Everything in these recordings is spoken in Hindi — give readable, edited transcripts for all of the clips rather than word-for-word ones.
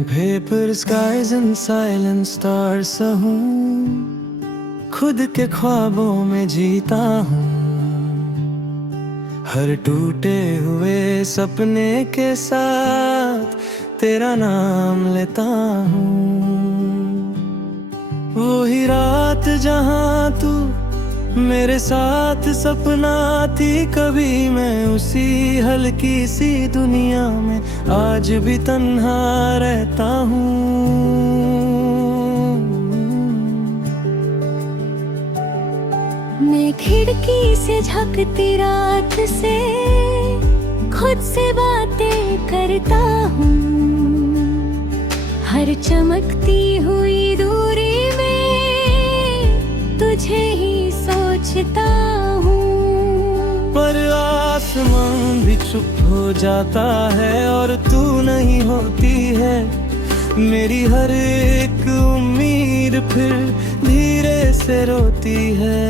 मैं paper skies and silent stars हूँ, खुद के ख्वाबों में जीता हूँ। हर टूटे हुए सपने के साथ तेरा नाम लेता हूँ। वो ही रात जहाँ तू मेरे साथ सपना थी, कभी मैं उसी हल्की सी दुनिया में आज भी तन्हा रहता हूँ। मैं खिड़की से झपकती रात से खुद से बातें करता हूँ। हर चमकती हुई दूरी में तुझे ही सोचता हूँ। पर आसमान भी चुप हो जाता है और तू नहीं होती है। मेरी हर एक उम्मीद फिर धीरे से रोती है।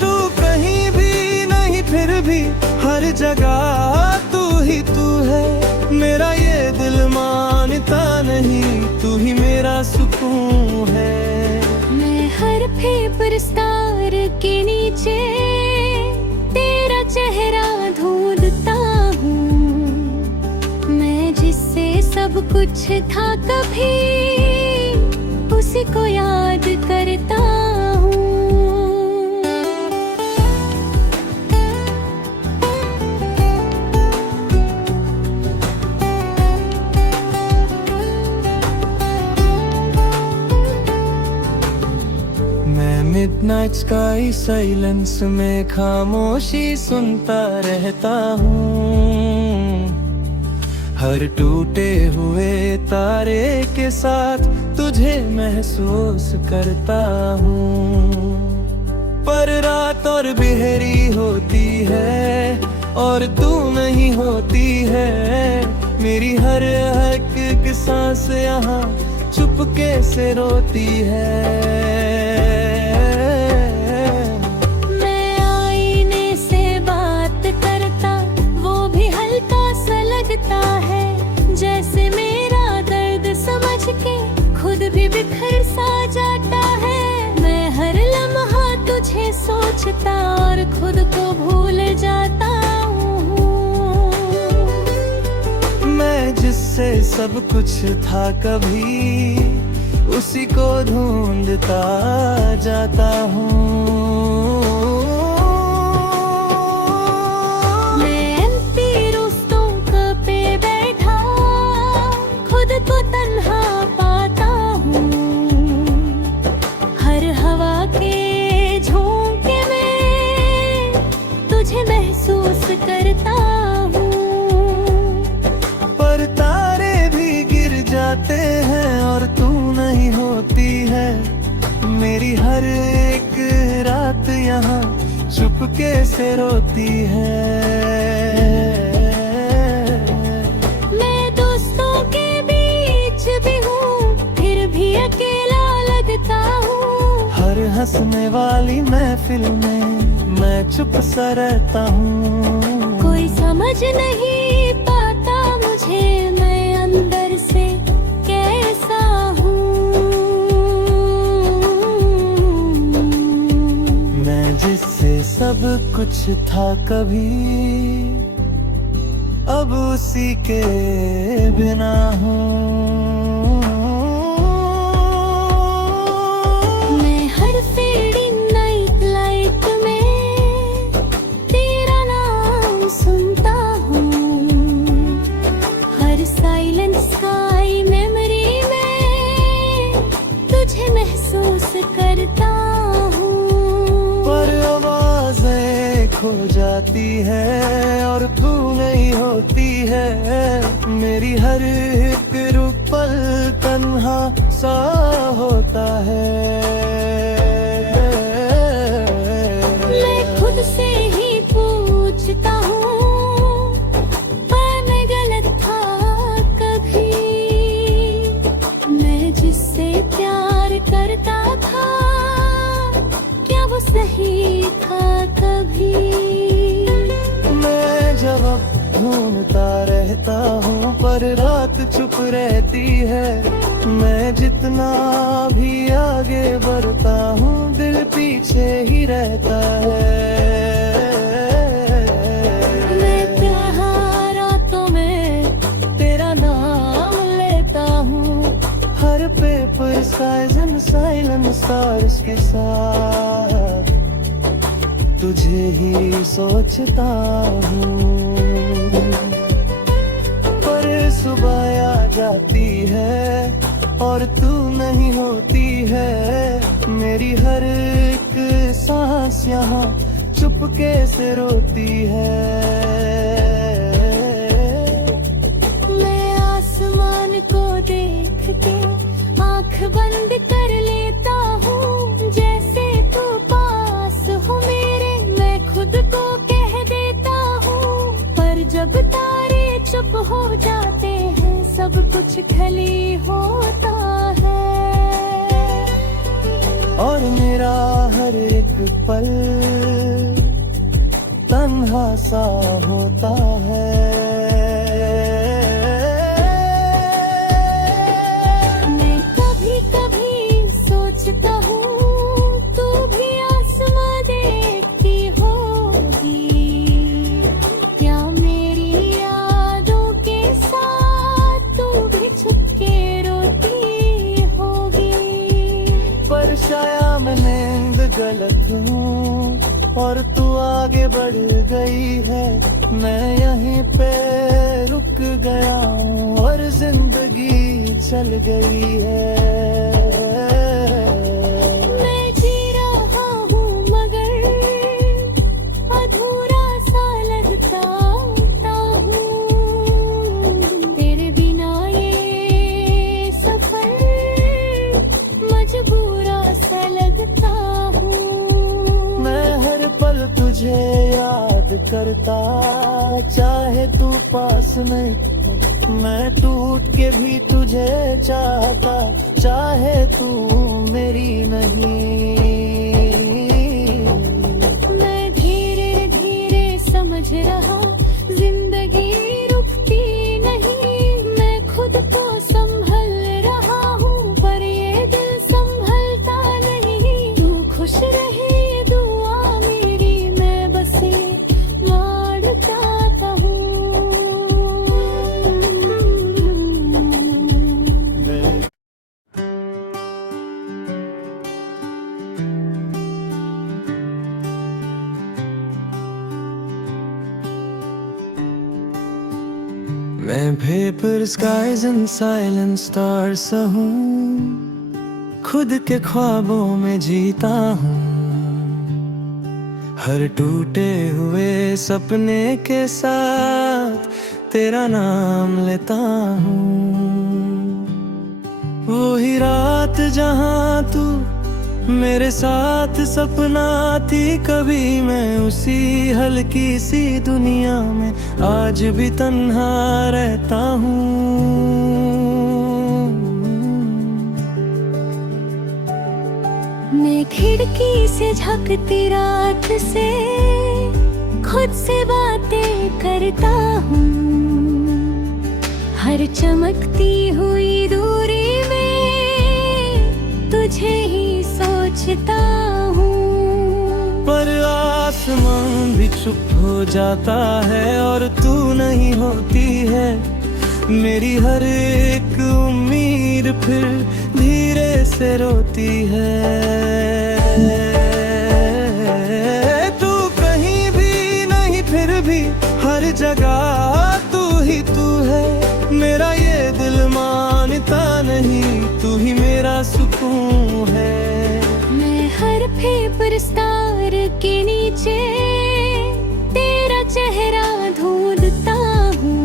तू कहीं भी नहीं फिर भी हर जगह तू ही तू है। मेरा ये दिल मानता नहीं, तू ही मेरा सुकून है। मैं हर पेपर स्टार के नीचे तेरा चेहरा ढूंढता हूँ। मैं जिससे सब कुछ था कभी उसी को याद करता हूँ। मिडनाइट स्काई साइलेंस में खामोशी सुनता रहता हूँ। हर टूटे हुए तारे के साथ तुझे महसूस करता हूँ। पर रात और बिहरी होती है और तू नहीं होती है। मेरी हर एक सांस यहाँ चुपके से रोती है। जैसे मेरा दर्द समझ के खुद भी बिखर सा जाता है। मैं हर लम्हा तुझे सोचता और खुद को भूल जाता हूँ। मैं जिससे सब कुछ था कभी उसी को ढूंढता जाता हूँ। को तन्हा पाता हूँ। हर हवा के झोंके में तुझे महसूस करता हूँ। पर तारे भी गिर जाते हैं और तू नहीं होती है। मेरी हर एक रात यहाँ चुपके से रोती है। हंसने वाली महफिल में मैं चुप सा रहता हूँ। कोई समझ नहीं पाता मुझे मैं अंदर से कैसा हूँ। मैं जिससे सब कुछ था कभी अब उसी के बिना हूँ। करता हूँ। पर आवाज़ें खो जाती है और तू नहीं होती है। मेरी हर एक पल तन्हा सा होता है। मैं खुद से ही पूछता हूँ, पर मैं गलत था कभी। मैं जिससे प्यार करता था क्या वो सही था कभी? मैं जवाब ढूंढता रहता आता हूँ पर रात चुप रहती है। मैं जितना भी आगे बढ़ता हूँ दिल पीछे ही रहता है। मैं प्यार रातों में तेरा नाम लेता हूँ। हर पेपर साइजन साइलेंस स्टार्स के साथ तुझे ही सोचता हूँ। पर सुबह आ जाती है और तू नहीं होती है। मेरी हर एक सांस यहाँ चुपके से रोती है। मैं आसमान को देख के आँख बंद कर लेता हूँ। जैसे तू पास हो मेरे मैं खुद को कह देता हूँ। पर जब तारे चुप हो जाते हैं सब कुछ खाली होता है। और मेरा हर एक पल तन्हा सा होता है। मैं कभी कभी सोचता हूँ तू भी आसमां देखती होगी। क्या मेरी यादों के साथ तू भी छुपके रोती होगी। पर शायद मैं नींद गलत हूँ और तू आगे बढ़ गई है। मैं यहीं पे रुक गया हूँ और जिंदगी चल गई है। मैं जी रहा हूँ मगर अधूरा सा लगता हूँ। तेरे बिना ये सफर मजबूरा सा लगता हूँ। मैं हर पल तुझे याद करता चाहे तू पास में। मैं टूट के भी तुझे चाहता चाहे तू मेरी नहीं। मैं धीरे धीरे समझ रहा जिंदगी रुकती नहीं। मैं खुद को संभल रहा हूँ पर ये दिल संभलता नहीं। तू खुश रहे दुआ मेरी मैं बस मांगता हूँ। मैं paper skies and silent stars हूँ। खुद के ख्वाबों में जीता हूँ। हर टूटे हुए सपने के साथ तेरा नाम लेता हूँ। वो ही रात जहाँ तू मेरे साथ सपना थी कभी। मैं उसी हल्की सी दुनिया में आज भी तन्हा रहता हूँ। मैं खिड़की से झपकती रात से खुद से बातें करता हूँ। हर चमकती हुई दूरी में तुझे ही सोचता हूँ। पर आसमान भी चुप हो जाता है और तू नहीं होती है। मेरी हर एक उम्मीद फिर धीरे से रोती है। तू कहीं भी नहीं फिर भी हर जगह तू ही तू है। मेरा ये दिल मानता नहीं तू ही मेरा सुकून है। मैं हर पेपर स्टार के नीचे तेरा चेहरा ढूंढता हूँ।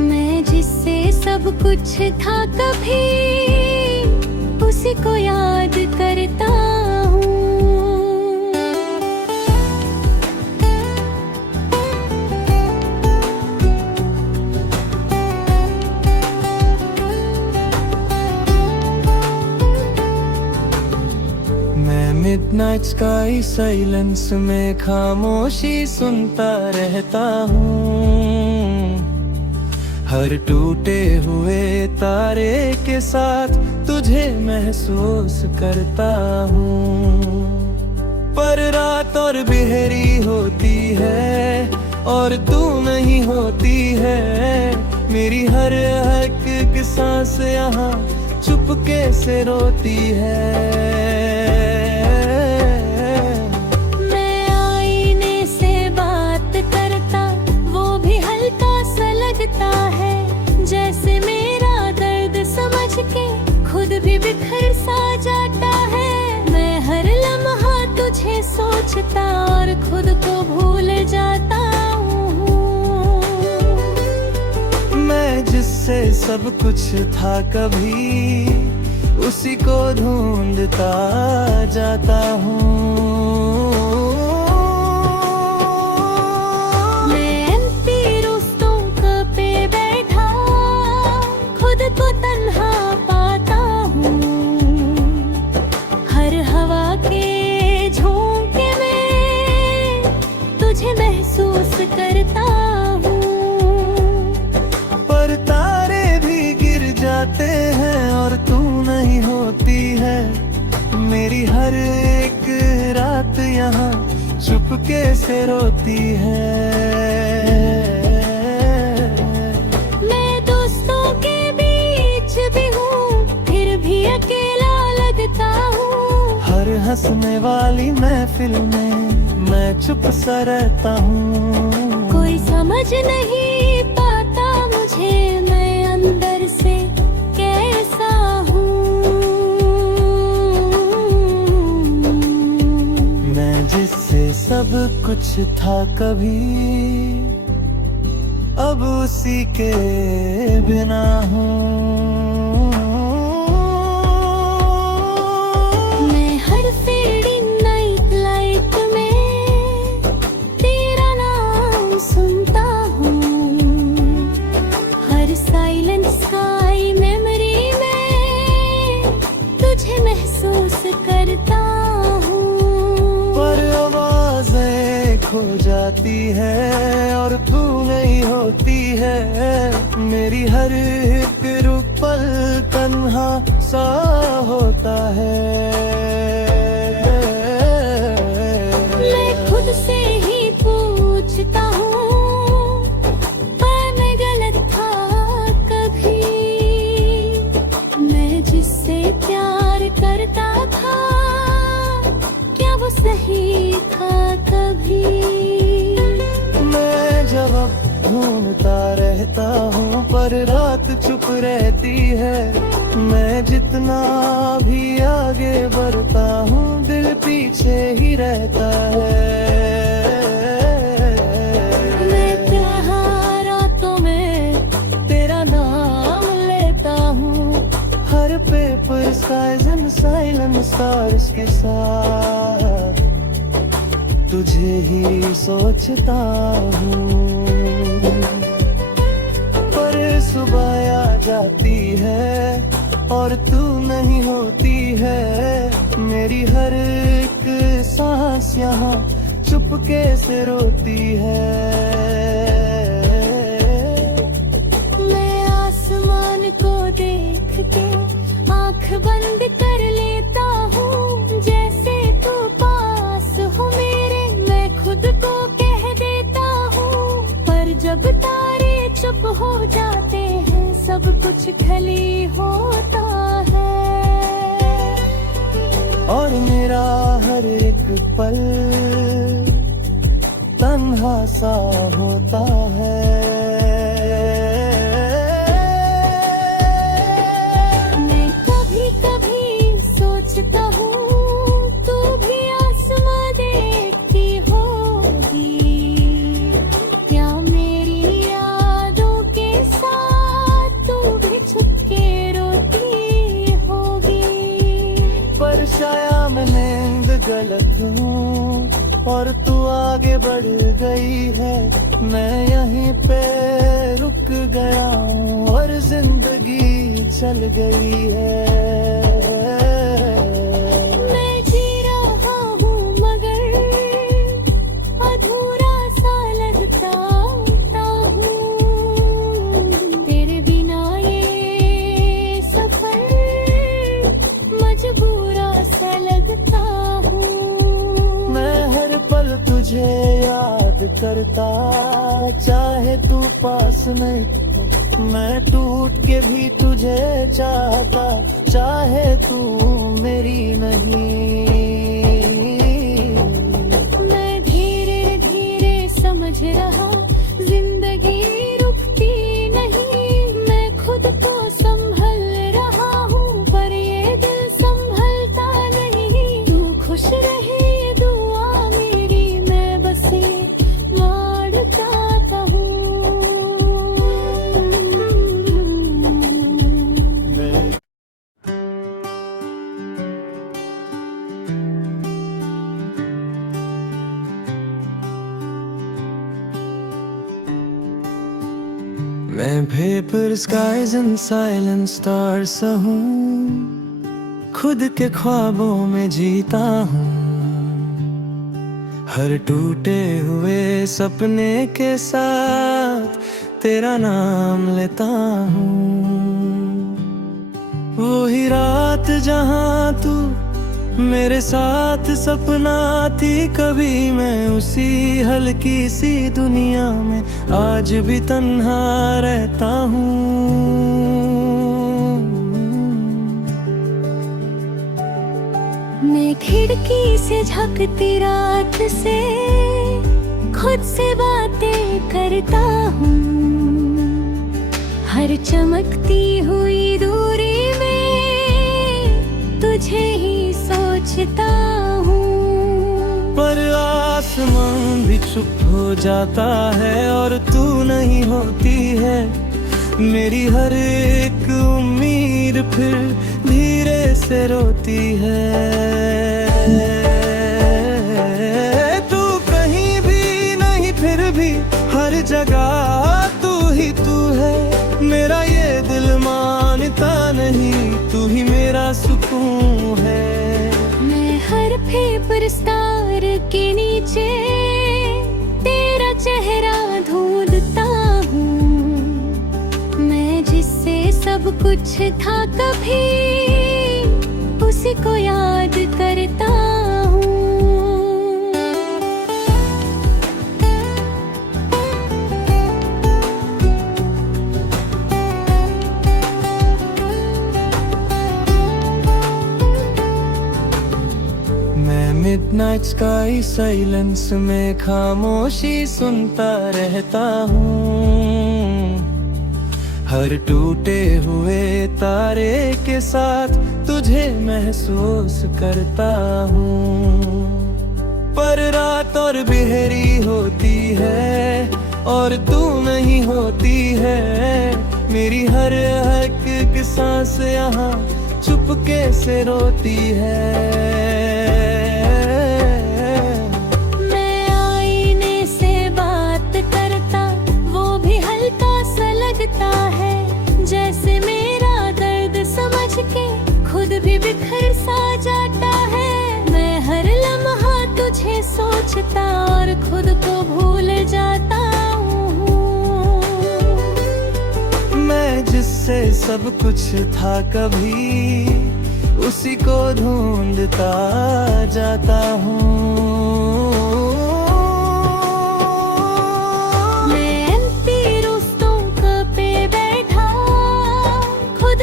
मैं जिससे सब कुछ था कभी उसी को याद करता हूँ। मिडनाइट स्काई साइलेंस में खामोशी सुनता रहता हूँ। हर टूटे हुए तारे के साथ तुझे महसूस करता हूँ। पर रात और बिहरी होती है और तू नहीं होती है, मेरी हर एक सांस यहाँ चुपके से रोती है। मैं आईने से बात करता, वो भी हल्का सा लगता है, जैसे मेरा दर्द समझ के खुद भी बिखर सा जाता है। मैं हर लम्हा तुझे सोचता और खुद को भूल जाता हूँ। मैं जिससे सब कुछ था कभी, उसी को ढूंढता जाता हूँ। मैं एम्प्टी रोस्तों पे बैठा खुद को तन्हा पाता हूँ। हर हवा के झोंके में तुझे महसूस करता हूँ। पर तारे भी गिर जाते हैं और तू नहीं होती है, मेरी हर एक रात यहाँ चुपके से रोती है। मैं दोस्तों के बीच भी हूँ, फिर भी अकेला लगता हूँ। हर हंसने वाली महफिल में मैं चुप सा रहता हूँ। कोई समझ नहीं पाता मुझे, मैं अंदर से कैसा हूँ। मैं जिससे सब कुछ था कभी, अब उसी के बिना हूँ। मैं हर फेडिंग नाइट लाइट में तेरा नाम सुनता हूँ। हर साइलेंट स्काई मेमोरी में तुझे महसूस करता हूँ। पर आवाज़ें खो जाती है और तू नहीं होती है, मेरी हर एक पल तन्हा सा होता है। मैं खुद से ही पूछता हूँ, पर मैं गलत था कभी। मैं जिससे प्यार करता था, क्या वो सही था कभी? मैं जवाब ढूंढता रहता हूँ पर रात चुप रहती है। मैं जितना भी आगे बढ़ता हूँ दिल पीछे ही रहता है। मैं प्यार रातों में तेरा नाम लेता हूँ। हर paper skies and silent stars के साथ तुझे ही सोचता हूँ। पर सुबह आ जाती है और तू नहीं होती है, मेरी हर एक सांस यहाँ चुपके से रोती है। मैं आसमान को देख के आँख बंद कर लेता हूँ, जैसे तू पास हो मेरे मैं खुद को कह देता हूँ। पर जब तारे चुप हो जाते हैं सब कुछ खाली होता है। और मेरा हर एक पल तन्हा सा होता है। मैं कभी कभी सोचता हूँ तू भी आसमां देखती होगी, क्या मेरी यादों के साथ तू भी छुपके रोती होगी। पर शायद मैं नींद गलत हूँ और तू आगे बढ़ गई है, मैं यहीं पे रुक गया हूँ और जिंदगी चल गई है। मैं जी रहा हूँ मगर अधूरा सा लगता हूँ, करता, चाहे तू पास में, मैं टूट के भी तुझे चाहता, चाहे तू मेरी नहीं। मैं धीरे धीरे समझ रहा जिंदगी रुकती नहीं, मैं खुद को संभल रहा हूँ पर ये दिल संभलता नहीं। तू खुश रहे ये दुआ मेरी, मैं बस ये मार चाहता हूँ। मैं paper skies and silent stars हूँ, खुद के ख्वाबों में जीता हूँ, हर टूटे हुए सपने के साथ तेरा नाम लेता हूँ। वो ही रात जहाँ तू मेरे साथ सपना थी, कभी मैं उसी हल्की सी दुनिया में आज भी तन्हा रहता हूँ। मैं खिड़की से झपकती रात से खुद से बातें करता हूँ, हर चमकती हुई दूरी में तुझे ही सोचता हूँ। पर आसमान भी चुप हो जाता है और तू नहीं होती है, मेरी हर एक उम्मीद फिर धीरे से रोती है। तू कहीं भी नहीं फिर भी हर जगह तू ही तू है, मेरा ये दिल मानता नहीं, तू ही मेरा सुकून है। मैं हर पेपर स्टार के नीचे तेरा चेहरा ढूंढता हूँ, मैं जिससे सब कुछ था कभी उसी को याद करता हूँ। मिडनाइट स्काई साइलेंस में खामोशी सुनता रहता हूँ, हर टूटे हुए तारे के साथ तुझे महसूस करता हूँ। पर रात और बिहरी होती है और तू नहीं होती है, मेरी हर एक सांस यहाँ चुपके से रोती है। जैसे मेरा दर्द समझ के खुद भी बिखर सा जाता है, मैं हर लम्हा तुझे सोचता और खुद को भूल जाता हूँ। मैं जिससे सब कुछ था कभी उसी को ढूंढता जाता हूँ।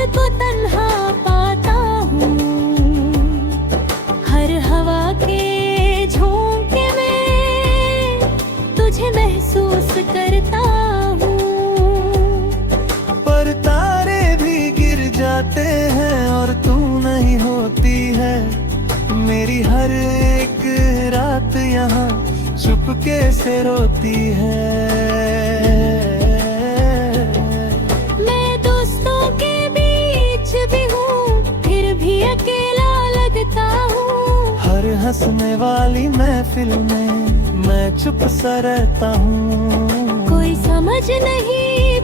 को तन्हा पाता हूँ, हर हवा के झोंके में तुझे महसूस करता हूँ। पर तारे भी गिर जाते हैं और तू नहीं होती है, मेरी हर एक रात यहाँ चुपके से रोती है। हंसने वाली महफिल में मैं चुप सा रहता हूँ, कोई समझ नहीं